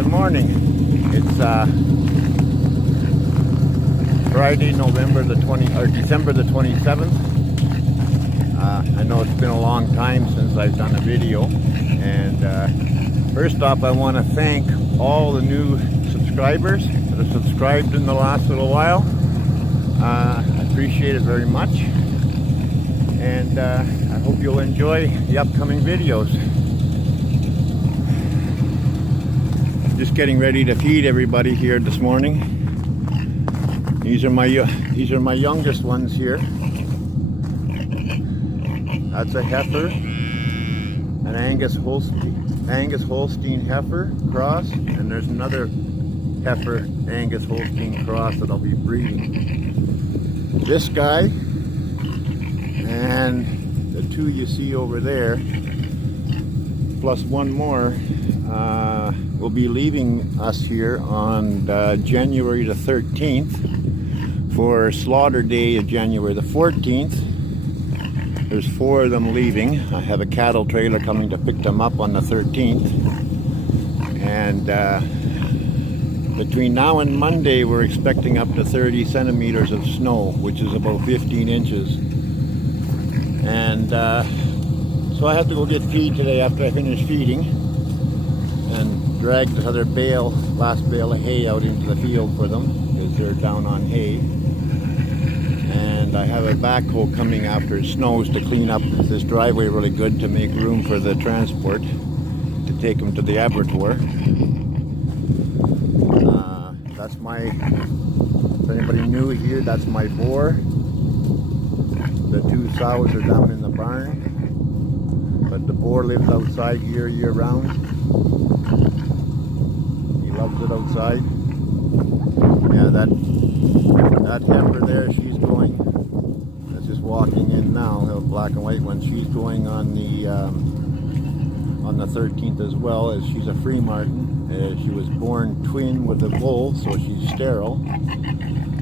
Good morning. It's Friday, December the 27th. I know it's been a long time since I've done a video, and first off, I want to thank all the new subscribers that have subscribed in the last little while. I appreciate it very much, and I hope you'll enjoy the upcoming videos. Just getting ready to feed everybody here this morning. These are my youngest ones here. That's a heifer, an Angus Holstein heifer cross, and there's another heifer Angus Holstein cross that I'll be breeding. This guy and the two you see over there, plus one more, will be leaving us here on January the 13th for slaughter day of January the 14th. There's 4 of them leaving. I have a cattle trailer coming to pick them up on the 13th. And between now and Monday, we're expecting up to 30 centimeters of snow, which is about 15 inches. And so I have to go get feed today after I finish feeding, and drag the other last bale of hay out into the field for them, because they're down on hay. And I have a backhoe coming after it snows to clean up this driveway really good to make room for the transport to take them to the abattoir. That's if anybody new here, that's my boar. The 2 sows are down in the barn, but the boar lives outside year round. He loves it outside. Yeah, that heifer there, she's going, that's just walking in now, the black and white one. She's going on the 13th as well, as she's a free martin. She was born twin with a bull, so she's sterile.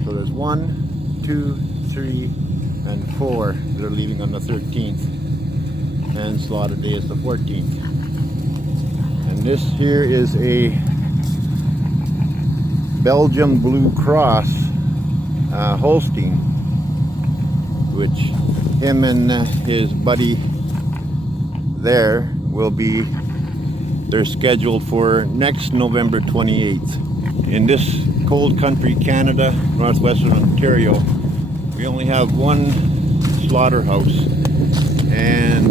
So there's 1, 2, 3, and 4 that are leaving on the 13th, and slaughter day is the 14th. And this here is a Belgian Blue Cross Holstein, which him and his buddy there they're scheduled for next November 28th. In this cold country, Canada, northwestern Ontario, we only have one slaughterhouse, and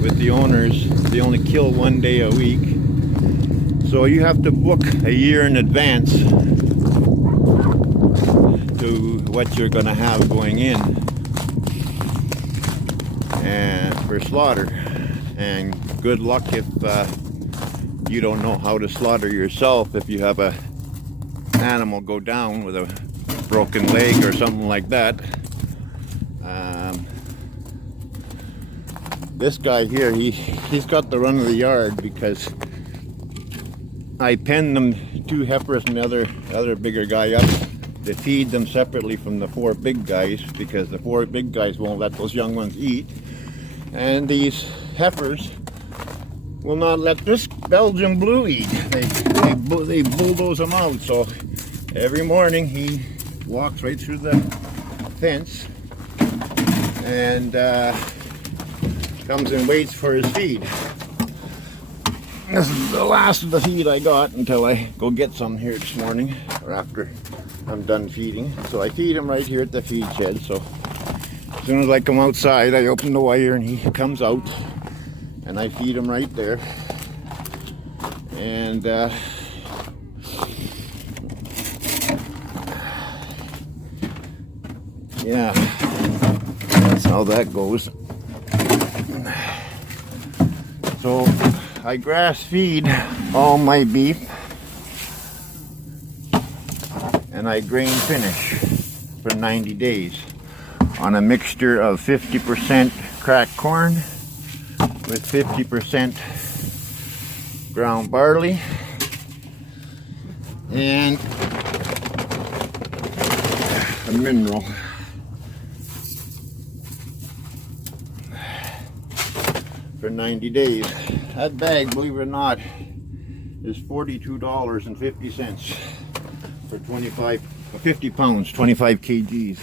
with the owners, they only kill 1 day a week. So you have to book a year in advance to what you're going to have going in and for slaughter. And good luck if you don't know how to slaughter yourself, if you have a animal go down with a broken leg or something like that. This guy here, he's got the run of the yard because I penned them 2 heifers and the other bigger guy up to feed them separately from the 4 big guys, because the 4 big guys won't let those young ones eat, and these heifers will not let this Belgian Blue eat. They bulldoze them out. So every morning he walks right through the fence and comes and waits for his feed. This is the last of the feed I got until I go get some here this morning, or after I'm done feeding. So I feed him right here at the feed shed. So as soon as I come outside, I open the wire and he comes out, and I feed him right there. And yeah, that's how that goes. So I grass feed all my beef, and I grain finish for 90 days on a mixture of 50% cracked corn with 50% ground barley and a mineral. For 90 days. That bag, believe it or not, is $42.50 for 50 pounds, 25 kgs.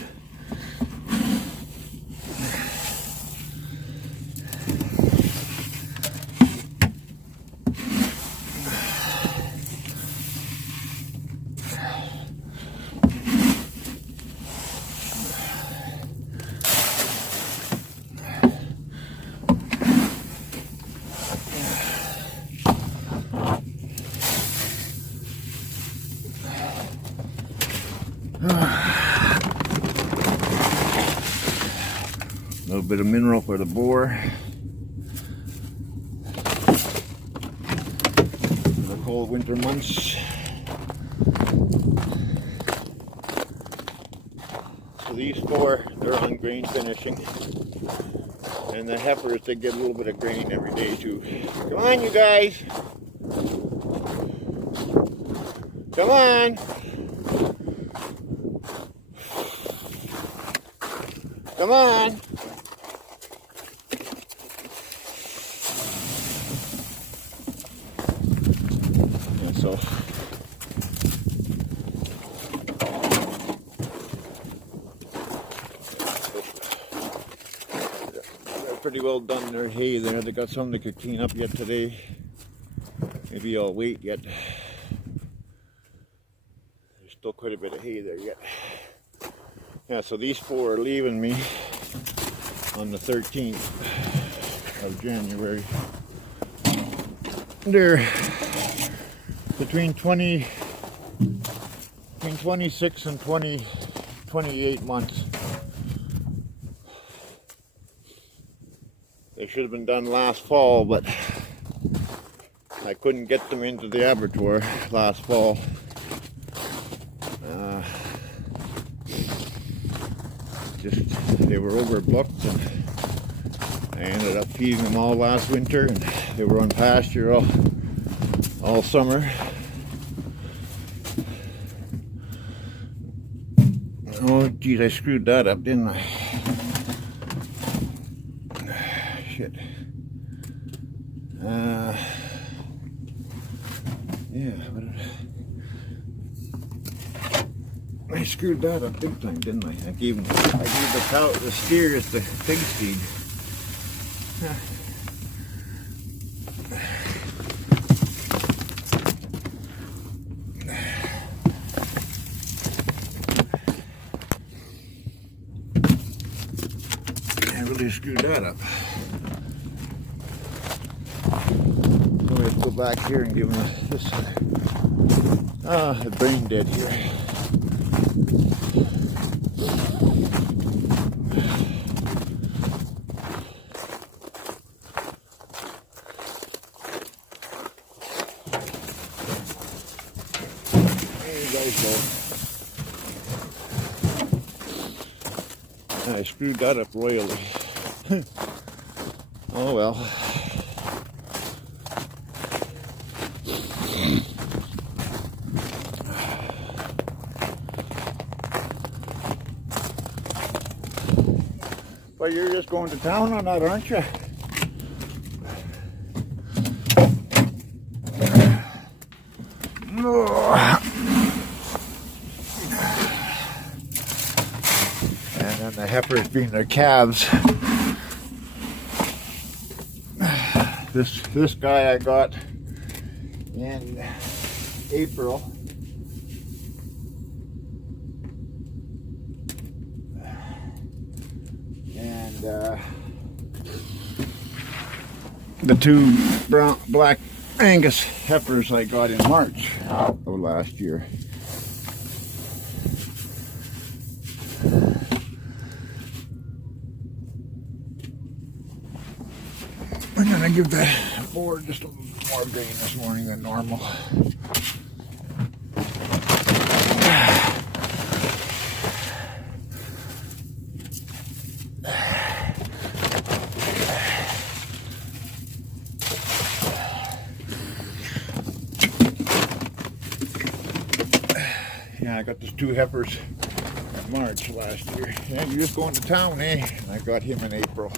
A little bit of mineral for the boar. For the cold winter months. So these four, they're on grain finishing. And the heifers, they get a little bit of grain every day too. Come on, you guys. Come on. Come on. And so they're pretty well done their hay there. They got some they could clean up yet today. Maybe I'll wait yet. There's still quite a bit of hay there yet. Yeah, so these four are leaving me on the 13th of January. They're between 26 and 28 months. They should have been done last fall, but I couldn't get them into the abattoir last fall. They were overbooked, and I ended up feeding them all last winter, and they were on pasture all summer. Oh geez, I screwed that up, didn't I? Shit. Yeah, I screwed that up big time, didn't I? I gave the steers the pig feed. I really screwed that up. So we have to go back here and give them this. The brain dead here. I screwed that up royally. Oh well. But you're just going to town on that, aren't you? And then the heifers being their calves. This guy I got in April. And the two black Angus heifers I got in March of last year. I'm gonna give the board just a little more grain this morning than normal. Yeah, I got those two heifers in March last year. Yeah, you're just going to town, eh? And I got him in April.